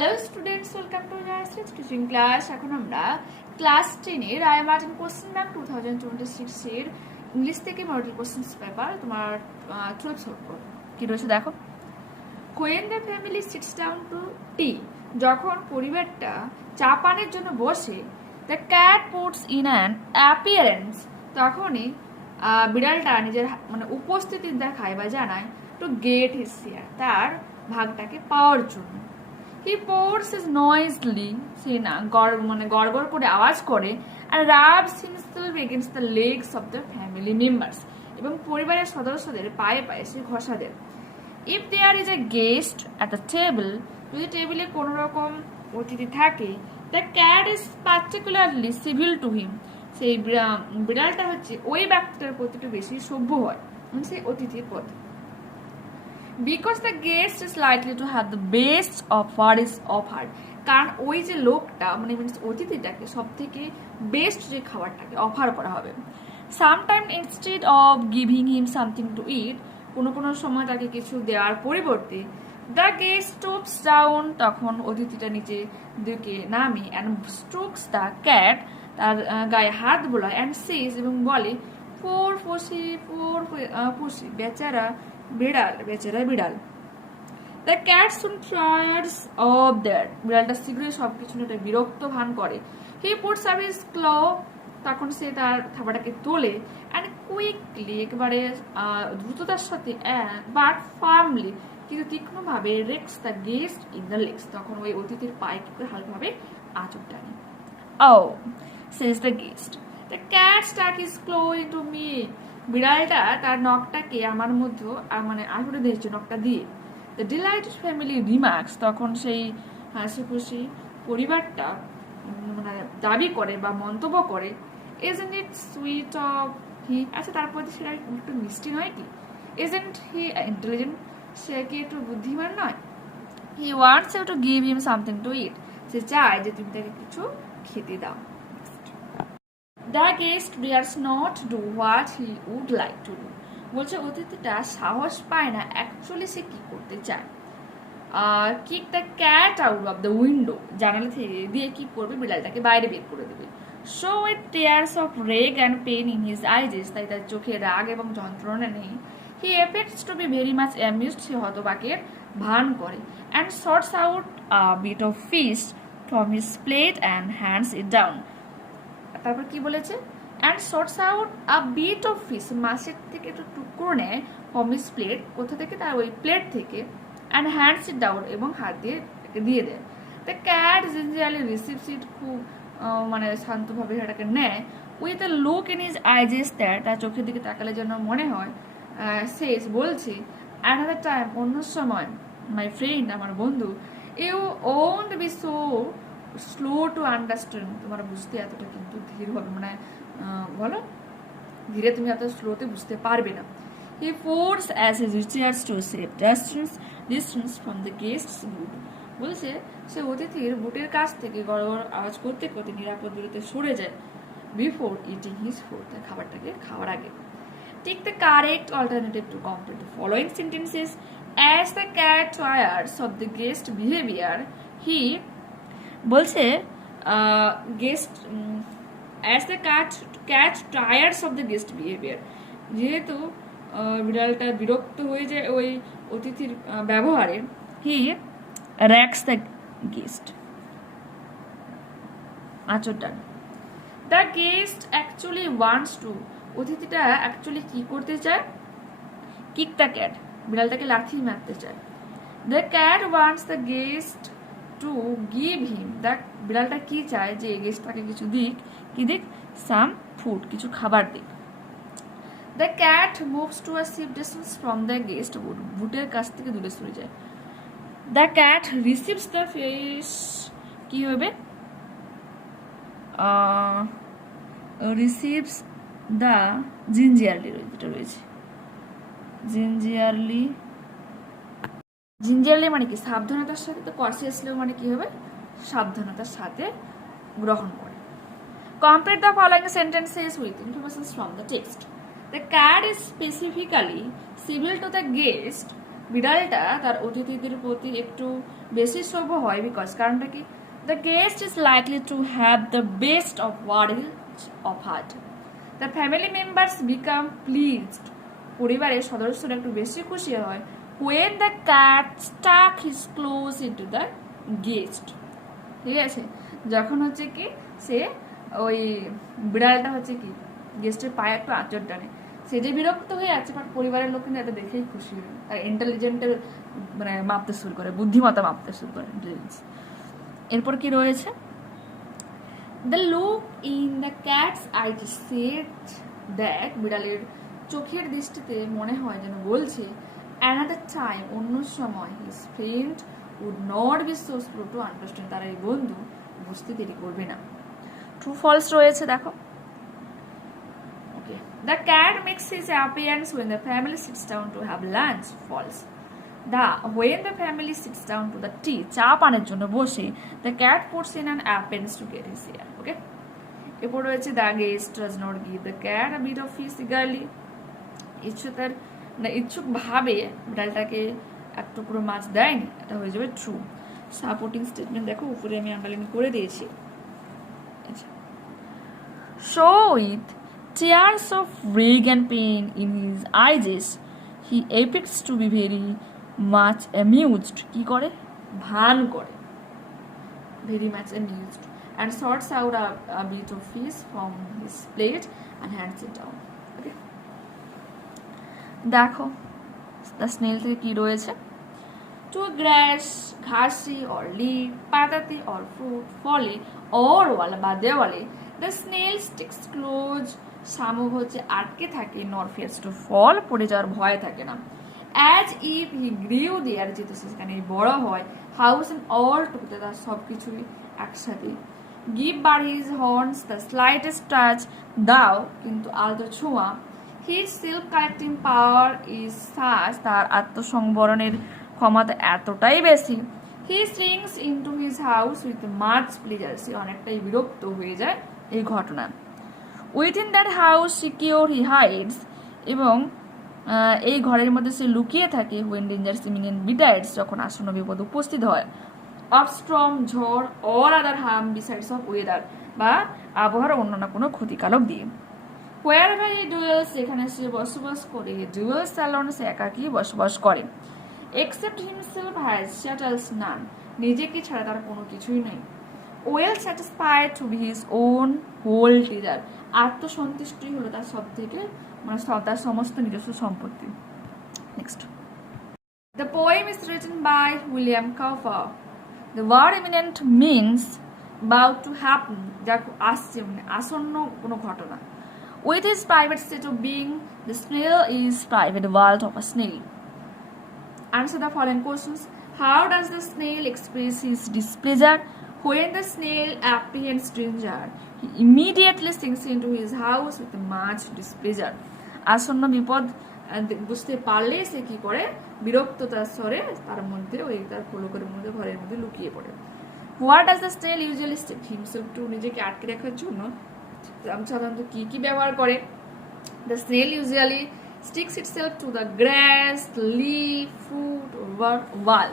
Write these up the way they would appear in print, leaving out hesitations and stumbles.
Hello students, welcome to Jayashri teaching class. এখন আমরা class 10 এর রায় মার্টিন কোশ্চেন ব্যাংক 2026 এর ইংলিশ থেকে মডেল কোশ্চেন্স পেপার তোমার 12 সলভ করো। কি রয়েছে দেখো। When the family sits down to tea, যখন পরিবারটা চা পানের জন্য বসে, the cat puts in an appearance, তখনই বিড়ালটা নিজের মানে উপস্থিতি দেখায় বা জানায় to get his share, তার ভাগটাকে পাওয়ার জন্য। He pours his noisily, সে না গড়গড় করে আওয়াজ করে, and rubs himself against the legs of the family members, এবং পরিবারের সদস্যদের পায়ে পায়ে সে ঘষা দেয়। If there is a guest at the table, যদি টেবিলে কোনো রকম অতিথি থাকে, the cat is particularly civil to him, সেই বিড়ালটা হচ্ছে ওই ব্যক্তিটার প্রতি একটু বেশি সভ্য হয়, সেই অতিথির প্রতি। Because the guest is likely to have the best of what is offered, কারণ ওই যে লোকটা মানে মিনস অতিথিটাকে সব থেকে বেস্ট যে খাবারটাকে অফার করা হবে। Sometimes instead of giving him something to eat, কোনো সময় তাকে কিছু দেওয়ার পরিবর্তে the guest stoops down, তখন অতিথিটা নিচে দিকে নামে, and strokes the cat, তার গায়ে হাত বোলায়, and says, এবং বলে, poor pussy, বেচারা বিড়াল। The cat soon tires of that, বিড়ালটা শীঘ্রই সবকিছু নিয়ে বিরক্ত ভান করে। He puts up his claw, তখন সে তার থাবাটাকে তোলে, and quickly, একেবারে দ্রুততার সাথে, but firmly, কিন্তু তীক্ষ্ণভাবে, rakes the guest in the legs, তখন ওই অতিথির পায়ে কি করে হালকাভাবে আঁচড় টানে। Oh, says the guest, the cat stuck his claw into me, বিড়ালটা তার নখটাকে আমার মধ্যে মানে আঁচড়ে দিয়েছে নখটা দিয়ে। The delighted family remarks, তখন সেই হাসি খুশি পরিবারটা মানে দাবি করে বা মন্তব্য করে, isn't it sweet of he, আচ্ছা তারপর সেটা একটু মিষ্টি নয় কি? Isn't he intelligent, সে কি একটু বুদ্ধিমান নয়? He wants you to give him something to eat, সে চায় যে তুমি তাকে কিছু খেতে দাও। The guest dares not do what he would like to do, বলছে অতিথিটা সাহস পায় না অ্যাকচুয়ালি সে কি করতে চায়। Kick the cat out of the window, জানালা থেকে দিয়ে কি করবে, বিড়ালটাকে বাইরে বের করে দেবে। Show with tears of rage and pain in his eyes, তাই তার চোখে রাগ এবং যন্ত্রণা নেই। He appears to be very much amused, সে হতবাকের ভান করে। And sorts out a bit of fish from his plate and hands it down, তারপর কি বলেছে, and sorts out a bit of fish, মাছের থেকে একটু টুকরো নেয়, ফ্রম হিজ প্লেট, কোথা থেকে, তার ওই প্লেট থেকে, অ্যান্ড হ্যান্ডস ইট ডাউন, এবং হাত দিয়ে দেয়। The cat gingerly receives it, খুব মানে শান্তভাবে সেটাকে নেয়। With a look in his eyes that, তার চোখের দিকে তাকালে যেন মনে হয়, শেষ বলছে, অ্যানাদার টাইম, অন্য সময়, মাই ফ্রেন্ড, আমার বন্ধু, you won't be so slow to understand, তোমার বুঝতে এতটা কিন্তু ধীর হবে, মানে বলো ধীরে তুমি এত স্লোতে বুঝতে পারবে না। He forces as he reaches to save distance from the guest's boot, বলছে সে অতিথির বুটের কাছ থেকে গড়গড় আওয়াজ করতে করতে নিরাপদ দূরত্বে সরে যায়। বিফোর ইটিং হিজ ফুড, তার খাবারটাকে খাওয়ার আগে। Take the correct alternative to complete the following sentences. As the cat tires of the guest behaviour, he, বলছে guest, as the cat tires of the guest behaviour, যেহেতু বিড়ালটা বিরক্ত হয়ে যায় ওই অতিথির ব্যবহারে, হি র্যাক্স দ্য গেস্ট, আঁচড় টান। The guest actually wants to, অতিথিটা অ্যাকচুয়ালি কি করতে চায়, কিক দ্য ক্যাট, বিড়ালটাকে লাথি মারতে চায়। The cat wants the guest to give him, the, বিড়ালটা কি চায়, যে গেস্ট তাকে কিছু দিক, কি দিক, সাম ফুড, কিছু খাবার দিক। The cat moves to a safe distance from the guest boot, বুটের কাছ থেকে দূরে সরে যায়। The cat receives the fish, কি হবে, রিসিভস দ্য জিঞ্জিয়ারলি, যেটা রয়েছে জিঞ্জিয়ারলি মানে কি, সাবধানতার সাথে, তো কসিয়াসলি মানে কি হবে, সাবধানতার সাথে গ্রহণ করে। Complete the following sentences with information from the text. The cat is specifically civil to the guest বিড়ালটা তার অতিথিদের প্রতি একটু বেশি সভ্য হয় বিকজ কারণটা কি the guest is likely to have the best of what is offered the family members become pleased পরিবারের সদস্যরা একটু বেশি খুশি হয় when the cat stuck his claws into the guest ঠিক আছে যখন হচ্ছে কি সে ওই বিড়ালটা হচ্ছে কি গেস্টের পায়ে একটু আঁচড় টানে সে যে বিরক্ত হয়ে আছে বাট পরিবারের লোক কিন্তু এটা দেখেই খুশি হয় আর ইন্টেলিজেন্টের মানে মাপতে শুরু করে বুদ্ধিমত্তা মাপতে শুরু করে ইন্টেলিজেন্স এরপর কি রয়েছে the look in the cat's eye said that বিড়ালের চোখের দৃষ্টিতে মনে হয় যেন বলছে অ্যানাদার টাইম অন্য সময় his friend would not be so slow to understand তার এই বন্ধু বুঝতে দেরি করবে না ট্রু ফলস রয়েছে দেখো okay the cat makes his appearance when the family sits down to have lunch false when the family sits down to the tea চা পানের জন্য বসে the cat puts in an appearance to get his share okay এরপর রয়েছে the guest does not give the cat a bit of fish eagerly ইচ্ছুক ভাবে বিড়ালটাকে এক টুকরো মাছ দেয়নি এটা হয়ে যাবে ট্রু সাপোর্টিং স্টেটমেন্ট দেখো উপরে আমি আন্ডারলাইন করে দিয়েছি show with tears of rage and pain in his eyes he appears to be very much amused কি করে ভান করে very much amused and sorts out a bit of fish from his plate and hands it down okay দেখো the snail থেকে কি রয়েছে two glass ঘাসি or leave পাতাতে or fruit ফলে অর ওয়ালা বা দেওয়ালে দ্য স্নেল স্টিক্স ক্লোজ শামুক হচ্ছে আটকে থাকে নর ফিয়ার্স টু ফল পড়ে যাওয়ার ভয় থাকে না অ্যাজ ইফ হি গ্রিউ দেয়ার যেহেতু সেখানে বড় হয় হাউস অ্যান্ড অল টুগেদার সব কিছুই একসাথে give bar his horns the slightest touch দাও কিন্তু আলতো ছোঁয়া his self collecting power is such তার আত্মসংবরণের ক্ষমতা এতটাই বেশি he strings into his house with much pleasure সে অনেকটাই বিরক্ত হয়ে যায় এই ঘটনা within that house secure he hides এবং এই ঘরের মধ্যে সে লুকিয়ে থাকে হুয়েন ডেঞ্জার্স ইমিনেন্ট বিটাইডস যখন আসন্ন বিপদ উপস্থিত হয় অফ স্ট্রং ঝড় or other harm besides of weather বা আবহাওয়ার অন্য না কোনো ক্ষতিকারক দিয়ে হোয়ার বাই ডুয়েলস যেখানে সে বসবাস করে ডুয়েল স্যালন সে একাকী বসবাস করে except himself has chattels none নিজেকে ছাড়া তার কোনো কিছুই নেই well satisfied to be his own whole treasure আত্মসন্তুষ্টি হলো তার সব থেকে মানে তার সমস্ত নিজস্ব সম্পত্তি next the poem is written by William Cowper the word imminent means about to happen যা আসছে মানে আসন্ন কোনো ঘটনা with his private state of being the snail is private world of a snail answer the following questions how does the snail express his displeasure when the snail apprehends danger he immediately sinks into his house with much displeasure আসন্ন বিপদ বুঝতে পারলে সে কি করে বিরক্ততার স্বরে তার মধ্যে ওই তার ফলকের মধ্যে ঘরের মধ্যে লুকিয়ে পড়ে What does the snail usually stick himself to নিজেকে আটকে রাখার জন্য সাধারণত কি কি ব্যবহার করে The snail usually sticks itself to the grass, leaf, fruit or wall.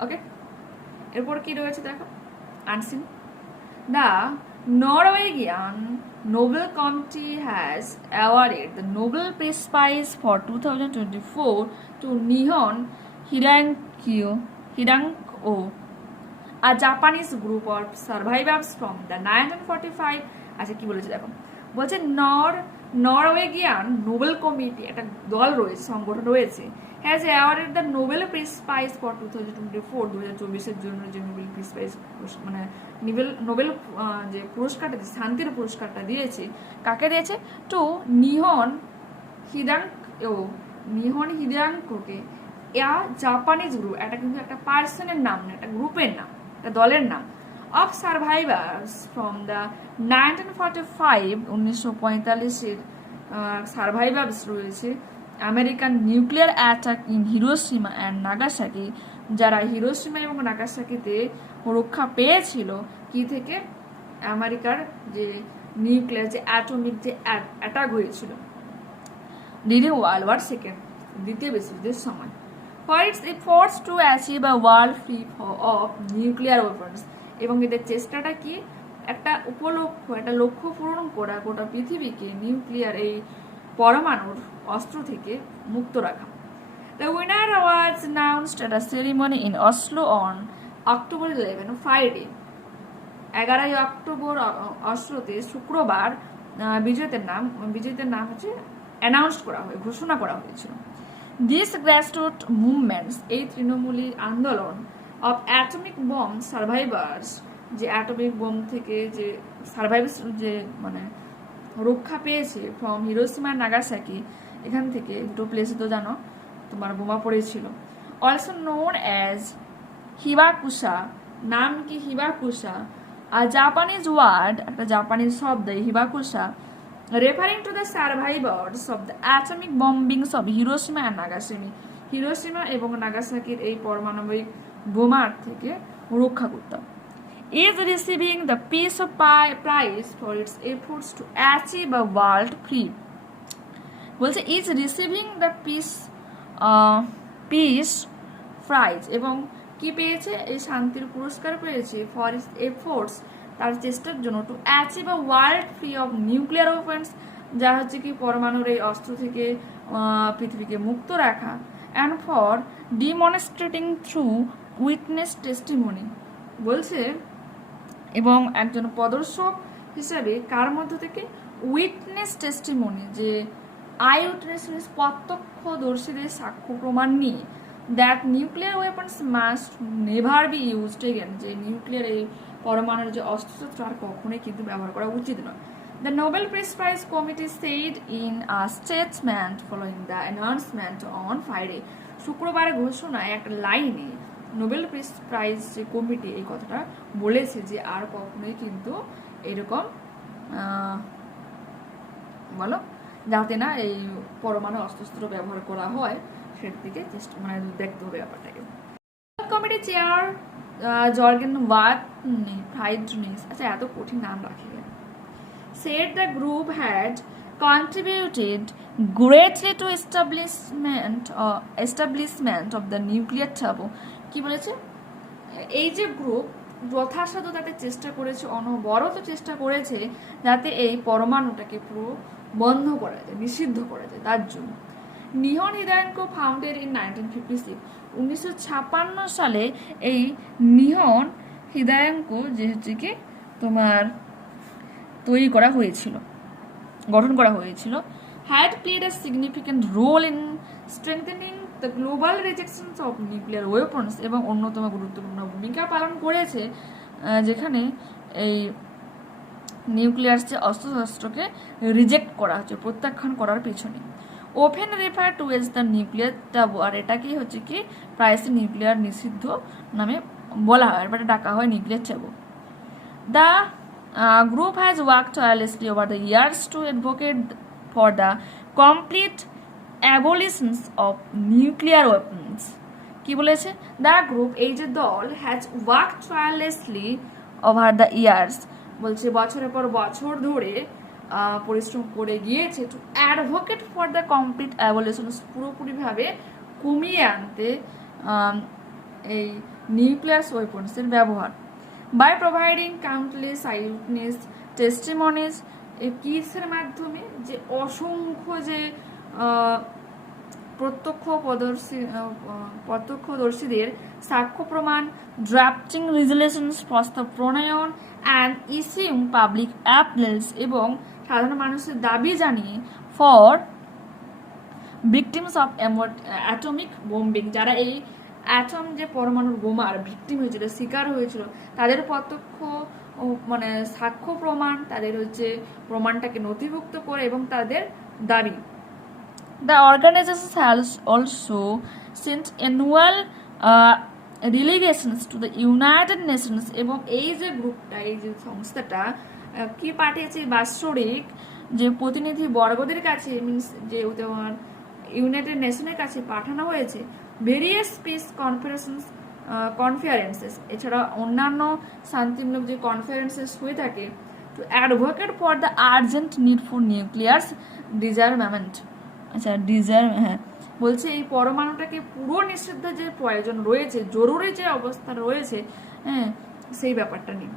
Okay? এরপর কি রয়েছে দেখো unseen The Norwegian Nobel Committee has awarded the Nobel Peace Prize for 2024 to Nihon Hiranko a Japanese group of survivors from the 1945 আচ্ছা কি বলেছে দেখো বলছে নরওয়েগিয়ান Nobel committee একটা দল রয়েছে সংগঠন রয়েছে has awarded the Nobel peace prize for 2024 এর জন্য যে নোবেল পিস প্রাইজ মানে নোবেল যে পুরস্কারটা শান্তির পুরস্কারটা দিয়েছে কাকে দিয়েছে টু নিহন হিরাঙ্কোকে জাপানিজ গ্রুপ এটা কিন্তু একটা পার্সনের নাম না একটা গ্রুপের নাম একটা দলের নাম of survivors from the 1945 survivors রয়েছে American nuclear attack in Hiroshima and Nagasaki যারা হিরোশিমা এবং নাগাসাকিতে রক্ষা পেয়েছিল কি থেকে আমেরিকার যে নিউক্লিয়ার যে অ্যাটমিক যে অ্যাটাক হয়েছিল ডিউরিং ওয়ার্ল্ড ওয়ার সেকেন্ড দ্বিতীয় বিশ্বযুদ্ধের সময়। For its efforts to achieve a world free of nuclear weapons, এবং এদের চেষ্টাটা কি একটা একটা লক্ষ্য পূরণ করা, গোটা পৃথিবীকে নিউক্লিয়ার এই পরমাণুর অস্ত্র থেকে মুক্ত রাখা। The winner was announced at a ceremony in Oslo on October 11, Friday. 11 October অসলোতে শুক্রবার বিজয়ীদের নাম হচ্ছে অ্যানাউন্স করা হয়, ঘোষণা করা হয়েছিল। দিস গ্রাসরুট মুভমেন্টস, এই তৃণমূলী আন্দোলন, অফ অ্যাটমিক বম্ব সার্ভাইভার্স, যে অ্যাটমিক বোম থেকে যে সার্ভাইভার্স যে মানে রক্ষা পেয়েছে ফ্রম হিরোশিমা নাগাসাকি, এখান থেকে দুটো প্লেসে তো জানো তোমার বোমা পড়েছিল। অলসো নোন অ্যাজ হিবাকুসা, নাম কি হিবাকুসা, আর জাপানিজ ওয়ার্ড, একটা জাপানিজ শব্দ hibakusha, referring to the survivors of the atomic bombings of Hiroshima and Nagasaki, Hiroshima এবং নাগাসাকির এই পারমাণবিক বোমার থেকে রক্ষা করতাম। is receiving the Peace Prize for its efforts to achieve a world free, বলছে is receiving the Peace Prize, এবং কি পেয়েছে, এই শান্তির পুরস্কার পেয়েছে ফর ইটস এফোর্টস, তার চেষ্টার জন্য, to achieve a world free of nuclear weapons, যা হচ্ছে কি পরমাণুর এই অস্ত্র থেকে পৃথিবীকে মুক্ত রাখা, and for demonstrating through witness testimony, বলছে এবং একজন প্রদর্শক হিসাবে কার মধ্য থেকে, উইটনেস টেস্টিমনি, যে আই উইটনেস প্রত্যক্ষদর্শীদের সাক্ষ্য প্রমাণ নিয়ে, that nuclear weapons must never be used again, যে নিউক্লিয়ার এই পরমাণুর যে অস্ত্রশস্ত্র আর কখনোই কিন্তু ব্যবহার করা উচিত নয়। The Nobel peace prize committee said in a statement following the announcement on Friday, শুক্রবার ঘোষণায় একটা লাইনে নোবেল পিস প্রাইজ যে কমিটি এই কথাটা বলেছে যে আর কখনোই কিন্তু এরকম বলো যাতে না এই পরমাণু অস্ত্রশস্ত্র ব্যবহার করা হয়, সেটার দিকে চেষ্টা মানে দেখতে হবে ব্যাপারটাকে। কমিটি চেয়ার জর্গেন ফ্রাইডনিস, আচ্ছা এত কঠিন নাম রাখে, said the group had contributed greatly to establishment of the nuclear taboo, কি বলেছে, এই যে গ্রুপ যথাসাধ্য তাতে চেষ্টা করেছে, অনবরত চেষ্টা করেছে যাতে এই পরমাণুটাকে পুরো বন্ধ করা যায়, নিষিদ্ধ করা যায়, তার জন্য। নিহন হিদায়নকো ফাউন্ডেড ইন 1956, 1956 সালে এই নিহন হিদায়নকো যে হচ্ছে কি তোমার তৈরি করা হয়েছিল, গঠন করা হয়েছিল, had played a significant role in strengthening the global rejections of nuclear weapons, এবং অন্যতম গুরুত্বপূর্ণ ভূমিকা পালন করেছে যেখানে এই নিউক্লিয়ার যে অস্ত্রশস্ত্রকে রিজেক্ট করা হচ্ছে, প্রত্যাখ্যান করার পেছনে। Often refer to as the nuclear taboo, আর এটাকেই হচ্ছে কি প্রায়শ নিউক্লিয়ার নিষিদ্ধ নামে বলা হয়, এবারে ডাকা হয় nuclear taboo. The group has worked tirelessly over the years to advocate for the complete abolition of nuclear weapons, কি বলেছে, দ্য গ্রুপ এই যে দল has work tirelessly over the years, বলছে বছরের পর বছর ধরে পরিশ্রম করে গিয়েছে, to advocate for the complete abolition, পুরোপুরিভাবে কমিয়ে আনতে এই নিউক্লিয়ার ওয়েপন্সের ব্যবহার, by providing countless eyewitness testimonies, এই কিসের মাধ্যমে, যে অসংখ্য যে প্রত্যক্ষদর্শীদের সাক্ষ্য প্রমাণ, ড্রাফটিং রেজুলেশনস, প্রস্তাব প্রণয়ন, অ্যান্ড ইস্যুইং পাবলিক অ্যাপিলস, এবং সাধারণ মানুষের দাবি জানিয়ে, for victims of atomic bombing, যারা এই অ্যাটম যে পরমাণুর বোমার ভিকটিম হয়েছিল, শিকার হয়েছিল, তাদের প্রত্যক্ষ মানে সাক্ষ্য প্রমাণ, তাদের হচ্ছে প্রমাণটাকে নথিভুক্ত করে এবং তাদের দাবি। The organization has also sent annual delegations to the United Nations, এবং এই যে গ্রুপটা, এই যে সংস্থাটা কি পাঠিয়েছে, বাৎসরিক যে প্রতিনিধি বর্গদের কাছে, মিনস যে তোমার ইউনাইটেড নেশনের কাছে পাঠানো হয়েছে, ভেরিয়াস পিস কনফারেন্সেস, এছাড়া অন্যান্য শান্তিমূলক যে কনফারেন্সেস হয়ে থাকে, to advocate for the urgent need for nuclear disarmament, আচ্ছা বলছে এই পরমাণুটাকে পুরো নিষিদ্ধ যে প্রয়োজন রয়েছে, জরুরি যে অবস্থা রয়েছে, হ্যাঁ, সেই ব্যাপারটা নিয়ে।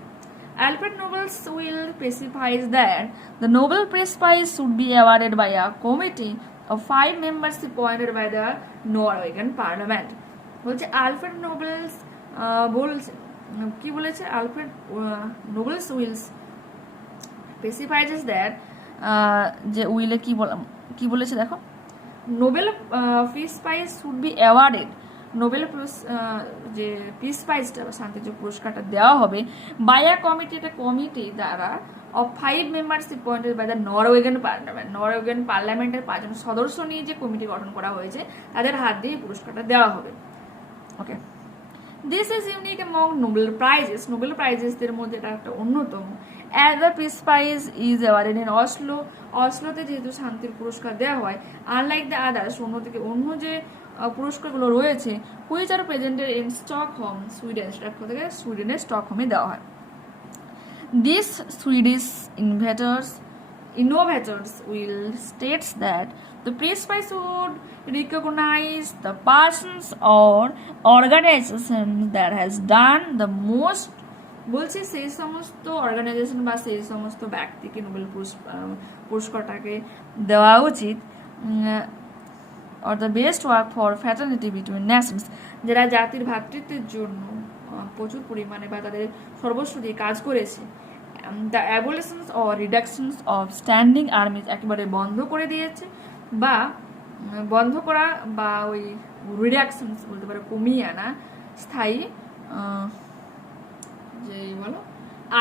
Alfred Nobel will specifies that the Nobel Peace Prize should be awarded by a committee of 5 members appointed by the Norwegian Parliament. বলছে আলফ্রেড নোবেলস বলছে কি বলেছে, Alfred Nobel's wills specifies that, যে উইলে কি বলেছে দেখো, Nobel peace prize should be awarded, Nobel যে পিস প্রাইজটা বা শান্তি যে পুরস্কারটা দেওয়া হবে বাই আ কমিটি, একটা কমিটি দ্বারা of 5 members appointed by the Norwegian parliament, Norwegian পার্লামেন্টের 5 জন সদস্য নিয়ে যে কমিটি গঠন করা হয়েছে তাদের হাত দিয়ে পুরস্কারটা দেওয়া হবে। Okay, this is unique among Nobel prizes, Nobel প্রাইজেসদের মধ্যে এটা একটা অন্যতম। As the peace prize is awarded in Oslo, অসলোতে যেহেতু শান্তির পুরস্কার দেওয়া হয়, আনলাইক দ্য আদার্স, অন্যদিকে অন্য যে পুরস্কারগুলো রয়েছে, which are presented in Stockholm, Sweden, সেটা থেকে সুইডেনের স্টকহোমে দেওয়া হয়। This Swedish innovators will states that the Peace Prize would recognize the persons or organization that has done the most, বলছে সেই সমস্ত অর্গানাইজেশন বা সেই সমস্ত ব্যক্তিকে নোবেল পুরস্কারটাকে দেওয়া উচিত, or the best work for fraternity between nations, যারা জাতির ভ্রাতৃত্বের জন্য প্রচুর পরিমাণে বা তাদের সর্বস্ব দিয়ে কাজ করেছে। The abolitions or reductions of standing armies, একেবারে বন্ধ করে দিয়েছে বা বন্ধ করা, বা ওই রিডাকশনস বলতে পারে কমিয়ে আনা, স্থায়ী যে বলো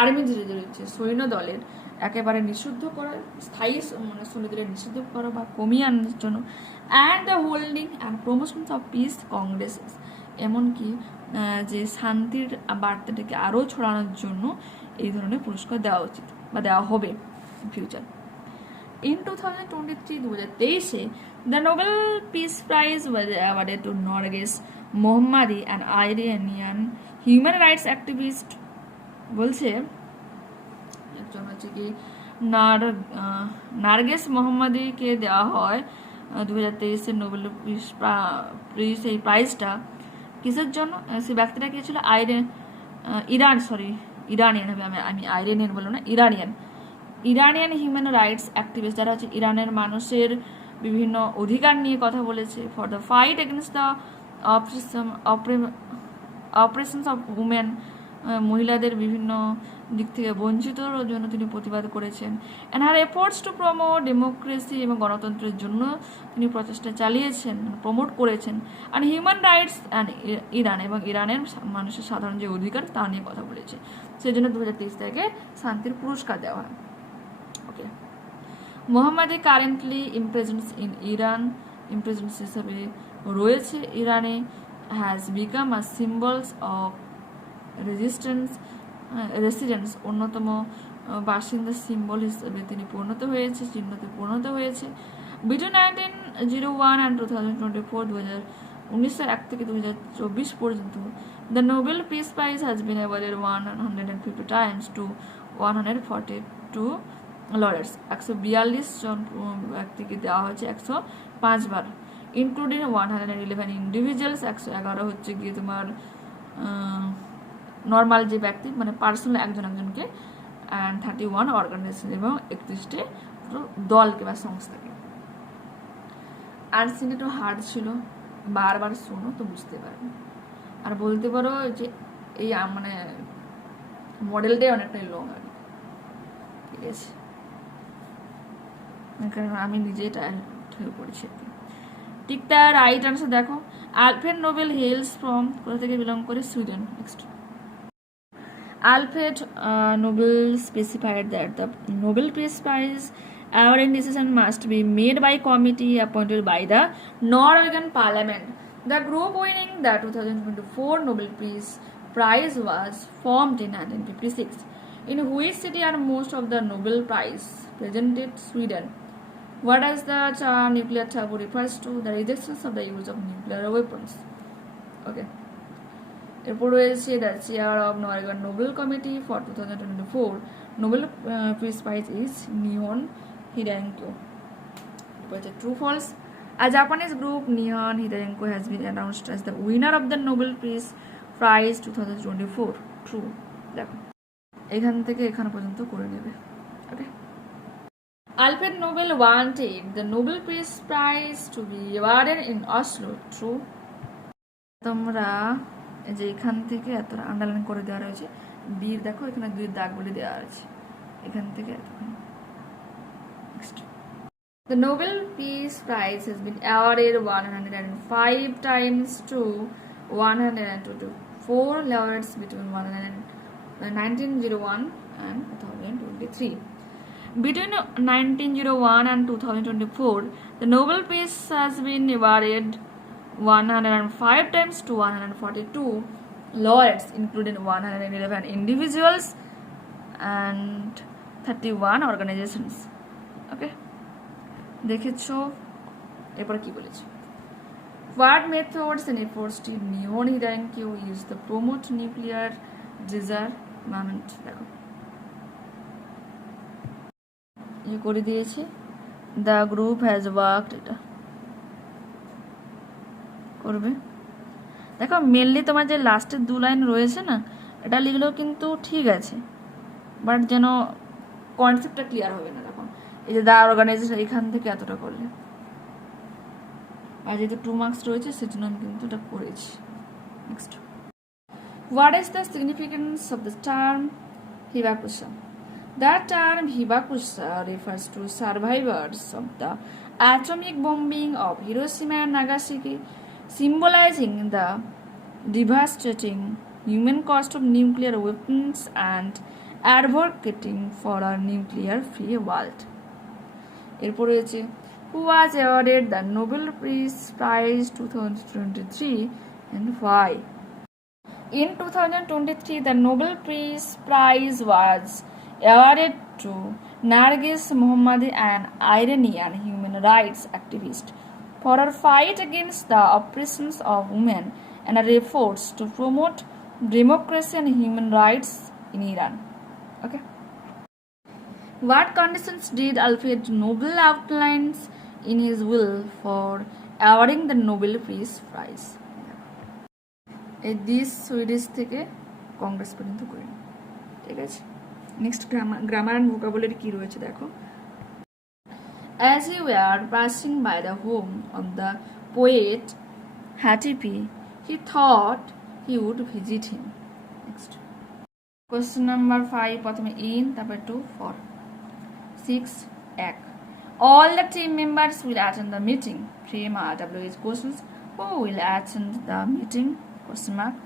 আর্মি যে রয়েছে সৈন্য দলের একেবারে নিষিদ্ধ করা, স্থায়ী মানে সৈন্যদের নিষিদ্ধ করা বা কমিয়ে আনার জন্য। And the holding and promotions of peace congresses, এমনকি যে শান্তির বার্তাটাকে আরও ছড়ানোর জন্য এই ধরনের পুরস্কার দেওয়া উচিত বা দেওয়া হবে future. In 2023, 2023, the Nobel Peace Prize was awarded to Norges Mohammadi, an Iranian human rights activist. বলছে একজন হচ্ছে কি নার্গেস মোহাম্মদীকে দেওয়া হয় 2023 নোবেল পিস এই প্রাইজটা। কিসের জন্য? সেই ব্যক্তিটা কি ছিল? ইরানিয়ান হবে, আমি আইরেনিয়ান বলবো না, ইরানিয়ান হিউম্যান রাইটস অ্যাক্টিভিস্ট, যারা হচ্ছে ইরানের মানুষের বিভিন্ন অধিকার নিয়ে কথা বলেছে, for the fight against the operations of women, মহিলাদের বিভিন্ন দিক থেকে বঞ্চিতর জন্য তিনি প্রতিবাদ করেছেন। And her efforts to promote democracy, এবং গণতন্ত্রের জন্য তিনি প্রচেষ্টা চালিয়েছেন, প্রমোট করেছেন। And human rights and Iran, এবং ইরানের মানুষের সাধারণ যে অধিকার তা নিয়ে কথা বলেছে, সেই জন্য 2023 তারিখে শান্তির পুরস্কার দেওয়া হয়। ওকে, মোহাম্মদী কারেন্টলি ইমপ্রেজেন্স ইন ইরান, ইমপ্রেজেন্স হিসেবে রয়েছে ইরানে, has become a symbols of residence, অন্যতম বাসিন্দার সিম্বল হিসেবে তিনি পরিণত হয়েছে, চিহ্নতে পরিণত হয়েছে। বিটুইন 1901 and 2024, 2019 থেকে 2024 পর্যন্ত, the Nobel peace prize has been awarded 150 times to 142 লরেটস, 142 জন ব্যক্তিকে দেওয়া হয়েছে 105 বার, ইনক্লুডিং 111 ইন্ডিভিজুয়ালস, 111 হচ্ছে গিয়ে তোমার নর্মাল যে ব্যক্তি মানে পার্সোনাল একজনকে, অ্যান্ড 31 অর্গানাইজেশন, এবং 31টে দলকে বা সংস্থাকে। আর সিনে একটু হার্ড ছিল, বারবার শোনো তো বুঝতে পারবে। আর বলতে পারো যে এই মানে মডেলটাই অনেকটাই লং আর ঠিক আছে, কারণ আমি নিজেই টায়ার্ড হয়ে পড়েছি। ঠিক তার রাইট আনসার দেখো, আলফ্রেড নোবেল হেলস ফ্রম, কোথা থেকে বিলং করে? Sweden. Next, Alfred Nobel specified that the Nobel Peace Prize awarding decision must be made by committee appointed by the Norwegian Parliament. The group winning the 2024 Nobel Peace Prize was formed in 1956. In which city are most of the Nobel Prize presented? Sweden. What does the term nuclear taboo refers to? The rejection of the use of nuclear weapons. Okay. এরপর রয়েছে the chair of Norwegian Nobel committee for 2024 Nobel peace prize is নিয়ন হিডেনকো। এরপর হচ্ছে true false, A Japanese group, Nihon Hidarenko, has been announced as the winner of the Nobel Peace Prize 2024. True. দেখো এখান থেকে এখানে পর্যন্ত করে নেবে। ওকে, Alfred Nobel wanted the Nobel Peace Prize to be awarded in Oslo. True. তোমরা এই যে এখান থেকে এতটা আন্ডারলাইন করে দেওয়া রয়েছে, বীর দেখো এখানে দুই দাগ বলে দেওয়া আছে, এখান থেকে এতখানি। Next, The Nobel Peace Prize has been awarded 105 times to 124 laureates between 1901 and 2023. Between 1901 and 2024, the Nobel Peace has been awarded 105 times to 142 laureates, including 111 individuals and 31 organizations. Okay, দেখেছো এরপর কি বলেছে? What methods and efforts did Nihon Hidankyo use to promote nuclear disarmament? দেখো ये করে দিয়েছে, the group has worked, এটা করবে। দেখো মেনলি তোমার যে লাস্টের 2 লাইন রয়েছে না, এটা লিখলেও কিন্তু ঠিক আছে, বাট যেন কনসেপ্টটা ক্লিয়ার হবে না। দেখো এই যে দা অর্গানাইজেশন এখান থেকে এতটা করলে, আর যেহেতু 2 মার্কস রয়েছে সেজন্য আমি কিন্তু এটা করেছি। Next, what is the significance of the term hibakusha? The term hibakusha refers to survivors of the atomic bombing of Hiroshima and Nagasaki, symbolizing the devastating human cost of nuclear weapons and advocating for a nuclear-free world. এরপর রয়েছে, who was awarded the Nobel Peace Prize 2023 and why? In 2023, the Nobel Peace Prize was awarded to Narges Mohammadi, an Iranian human rights activist, for her fight against the oppressions of women and her efforts to promote democracy and human rights in Iran. Okay. What conditions did Alfred Nobel outline in his will for awarding the Nobel Peace Prize? This Swedish থেকে কংগ্রেস পর্যন্ত করে, ঠিক আছে। Next, grammar and vocabulary কি রয়েছে দেখো। As he were passing by the home of the poet Hatipi, he thought he would visit him. Next, question number 5, প্রথমে in, তারপর to, for. 6, এক, all the team members will attend the meeting. Frame RWH questions, who will attend the meeting? Question mark.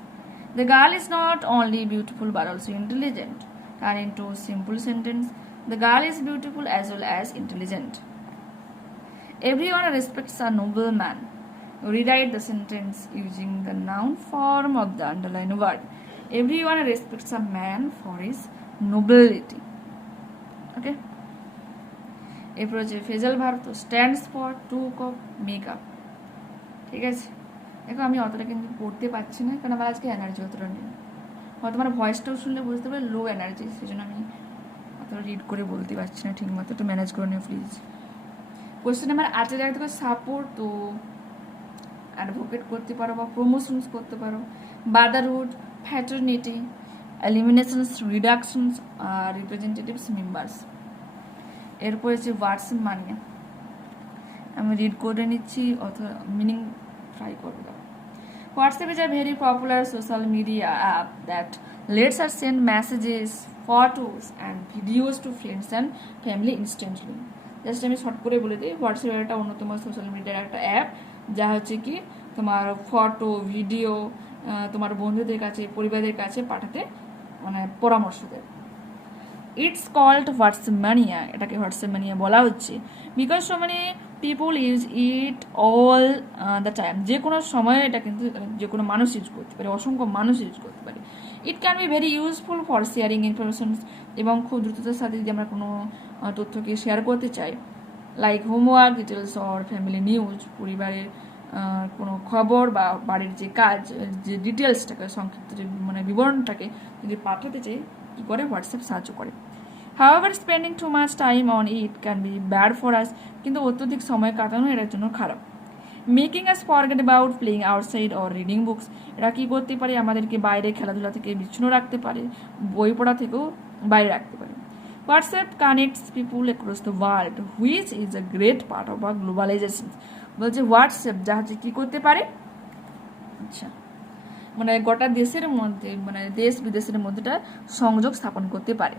The girl is not only beautiful but also intelligent. Turn into a simple sentence. The girl is beautiful as well as intelligent. Everyone respects a noble man. Rewrite the sentence using the noun form of the underlined word. Everyone respects a man for his nobility. Okay. এরপর হচ্ছে phrasal verb, তো stands for, took off, makeup. ঠিক আছে, দেখো আমি অতটা কিন্তু পড়তে পারছি না, কারণ আমার আজকে এনার্জি অতটা নেই। হয়তো আমার ভয়েসটাও শুনলে বুঝতে পারে লো এনার্জি, সেই জন্য আমি অতটা রিড করে বলতে পারছি না ঠিক মতো, একটু ম্যানেজ করে নিও প্লিজ। কোয়েশ্চেন নাম্বার 8 দেখো সাপোর্ট, তো অ্যাডভোকেট করতে পারো বা প্রমোশনস করতে পারো। Brotherhood, fraternity, eliminations, reductions, representatives, members. এরপর হচ্ছে ওয়ার্ডস মানিয়া, আমি রিড করে নিচ্ছি অথবা মিনিং ট্রাই করবো। WhatsApp is a very popular social media app that lets us send messages, photos and videos to friends and family instantly. Just আমি short করে বলে দিই, হোয়াটসঅ্যাপ একটা অন্যতম সোশ্যাল মিডিয়ার একটা অ্যাপ, যা হচ্ছে কি তোমার ফটো, ভিডিও তোমার বন্ধুদের কাছে, পরিবারের কাছে পাঠাতে মানে পরামর্শ দেয়। ইটস কল্ড হোয়াটসঅ্যাপ মানিয়া, এটাকে হোয়াটসঅ্যাপ মানিয়া বলা হচ্ছে, because so many people use it all the time. যে কোনো সময়ে এটা কিন্তু যে কোনো মানুষ ইউজ করতে পারে, অসংখ্য মানুষ ইউজ করতে পারে। It can be very useful for sharing information, এবং খুব দ্রুততার সাথে যদি আমরা কোনো তথ্যকে শেয়ার করতে চাই, like homework, details or family news, পরিবারের কোনো খবর বা বাড়ির যে কাজ, যে ডিটেলসটাকে সংক্ষিপ্ত যে মানে বিবরণটাকে যদি পাঠাতে চাই, কী করে হোয়াটসঅ্যাপ সাহায্য করে। However, spending too much time on it can be bad for us, কিন্তু অত্যধিক সময় কাটানো এটার জন্য খারাপ। Making us forget about playing outside or reading books, এরা কী করতে পারে, আমাদেরকে বাইরে খেলাধুলা থেকে বিচ্ছিন্ন রাখতে পারে, বই পড়া থেকেও বাইরে রাখতে পারে। WhatsApp connects people across the world which is a great part of a globalization. বলছে হোয়াটসঅ্যাপ যা হচ্ছে কী করতে পারে, আচ্ছা মানে গোটা দেশের মধ্যে মানে দেশ বিদেশের মধ্যেটা সংযোগ স্থাপন করতে পারে।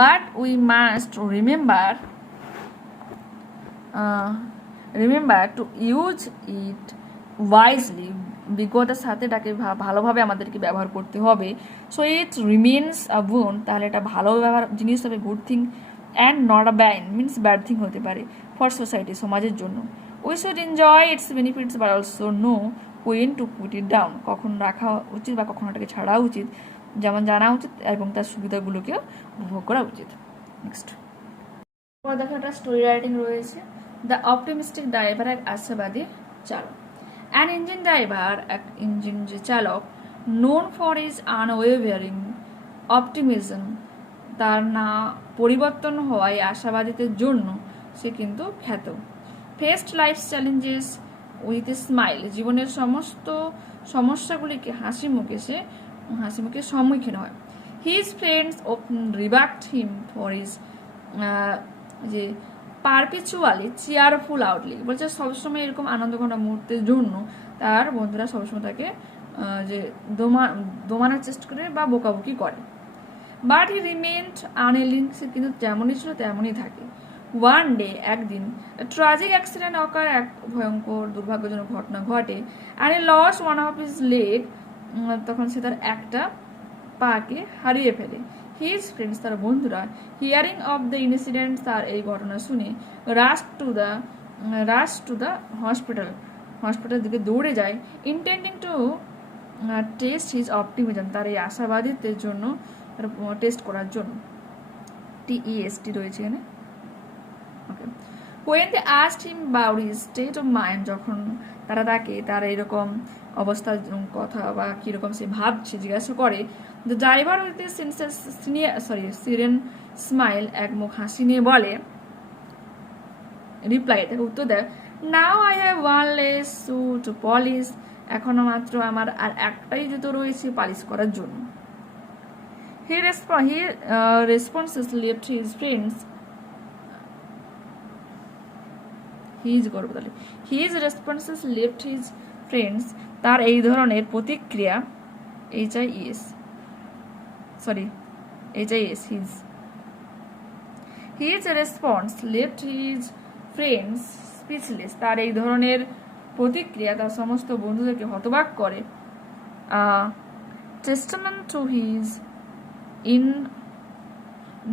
But we must remember to use it wisely, বিজ্ঞতার সাথে এটাকে ভালোভাবে আমাদেরকে ব্যবহার করতে হবে। So it remains a good, তাহলে এটা ভালো ব্যবহার জিনিস হবে, good thing, and not a bad thing হতে পারে ফর সোসাইটি, সমাজের জন্য। We should enjoy its benefits but also know when to put it down, কখন রাখা উচিত বা কখন এটাকে ছাড়া উচিত, যেমন জানা উচিত এবং তার সুবিধাগুলোকেও উপভোগ করা উচিত। নেক্সট দেখো একটা স্টোরি রাইটিং রয়েছে। দ্য অপটিমিস্টিক ড্রাইভার, এক আশাবাদী চালক। অ্যান ইঞ্জিন ড্রাইভার, এক ইঞ্জিন যে চালক, known for his unwavering optimism, তার না পরিবর্তন হওয়ায় আশাবাদিতের জন্য সে কিন্তু খ্যাত। Faced life challenges with a smile, জীবনের সমস্ত সমস্যাগুলিকে হাসি মুখে সম্মুখীন হয়। His friends often rebuked him for his যে পারপিচুয়ালি চেয়ারফুল আউটলি, বলছে সবসময় এরকম আনন্দঘন মুহূর্তের জন্য তার বন্ধুরা সবসময় তাকে যে দমানোর চেষ্টা করে বা বকাবকি করে। বাট হি রিমেন্ড আনএলিং, সে কিন্তু যেমনই ছিল তেমনই থাকে। ওয়ান ডে, একদিন, ট্রাজিক অ্যাক্সিডেন্ট অকার, এক ভয়ঙ্কর দুর্ভাগ্যজনক ঘটনা ঘটে। And he lost one of his leg, তখন সে তার একটা পাকে হারিয়ে ফেলে। হিজ ফ্রেন্ডস, তার বন্ধুরা, হিয়ারিং অফ দ্য ইনসিডেন্ট, তার এই ঘটনা শুনে রাশ টু দ্য হসপিটাল দিকে দৌড়ে যায়, intending to test his optimism, তার এই আশাবাদিত্বের জন্য টেস্ট করার জন্য। TEST রয়েছে এখানে। ওকে, when they asked him about his state of mind, যখন তারা তাকে তার এরকম অবস্থার কথা বা কীরকম সে ভাবছে জিজ্ঞাসা করে, the driver with a serene smile, এক মুখ হাসি নিয়ে বলে, রিপ্লাই তাকে উত্তর দেয়, now I have one less shoe to polish, এখনো মাত্র আমার আর একটাই জুতো রয়েছে পালিশ করার জন্য। He responses left his friends. His responses left his friends. তার এই ধরনের প্রতিক্রিয়া his response left his friends speechless. তার এই ধরনের প্রতিক্রিয়া তার সমস্ত বন্ধুদেরকে হতবাক করে। Testament to his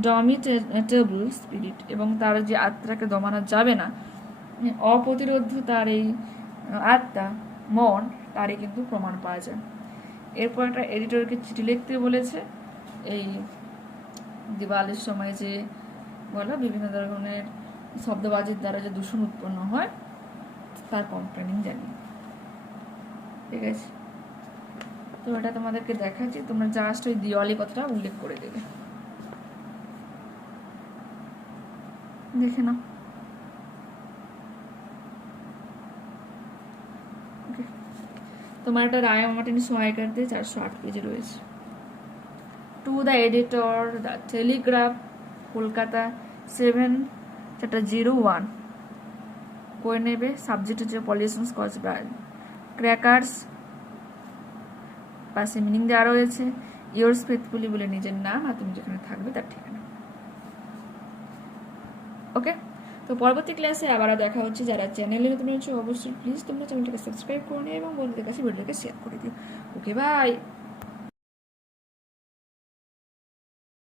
indomitable spirit, এবং তার যে আত্মাকে দমানো যাবে না, অপ্রতিরোধ্য তার এই আত্মা মন, তারই কিন্তু প্রমাণ পাওয়া যায়। এরপর একটা এডিটরকে চিঠি লিখতে বলেছে। এই দিওয়ালির সময় যে বলো বিভিন্ন ধরনের শব্দবাজির দ্বারা যে দূষণ উৎপন্ন হয় তার কমপ্লেনিং জানিয়ে, ঠিক আছে। তো এটা তোমাদেরকে দেখাচ্ছি, তোমরা জাস্ট ওই দিওয়ালি কথাটা উল্লেখ করে দেবে, দেখে নাও। তোমার একটা রায় মার্টিন সোয়াইকারতে 408 পেজে রয়েছে। To the editor, the Telegraph, Kolkata 7/01 করে নেবে। সাবজেক্ট হচ্ছে পলিউশন কজ বাই ক্র্যাকার্স, পাশে মিনিং দেওয়া রয়েছে, ইয়োর্স ফেথফুলি বলে নিজের নাম আর তুমি যেখানে থাকবে তার ঠিকানা। ওকে, তো পরবর্তী ক্লাসে আবার দেখা হচ্ছে। যারা চ্যানেলে নতুন হচ্ছে অবশ্যই প্লিজ তোমরা চ্যানেলটাকে সাবস্ক্রাইব করে নিও এবং বন্ধুদের কাছে ভিডিওটাকে শেয়ার করে দিও। ওকে, বাই।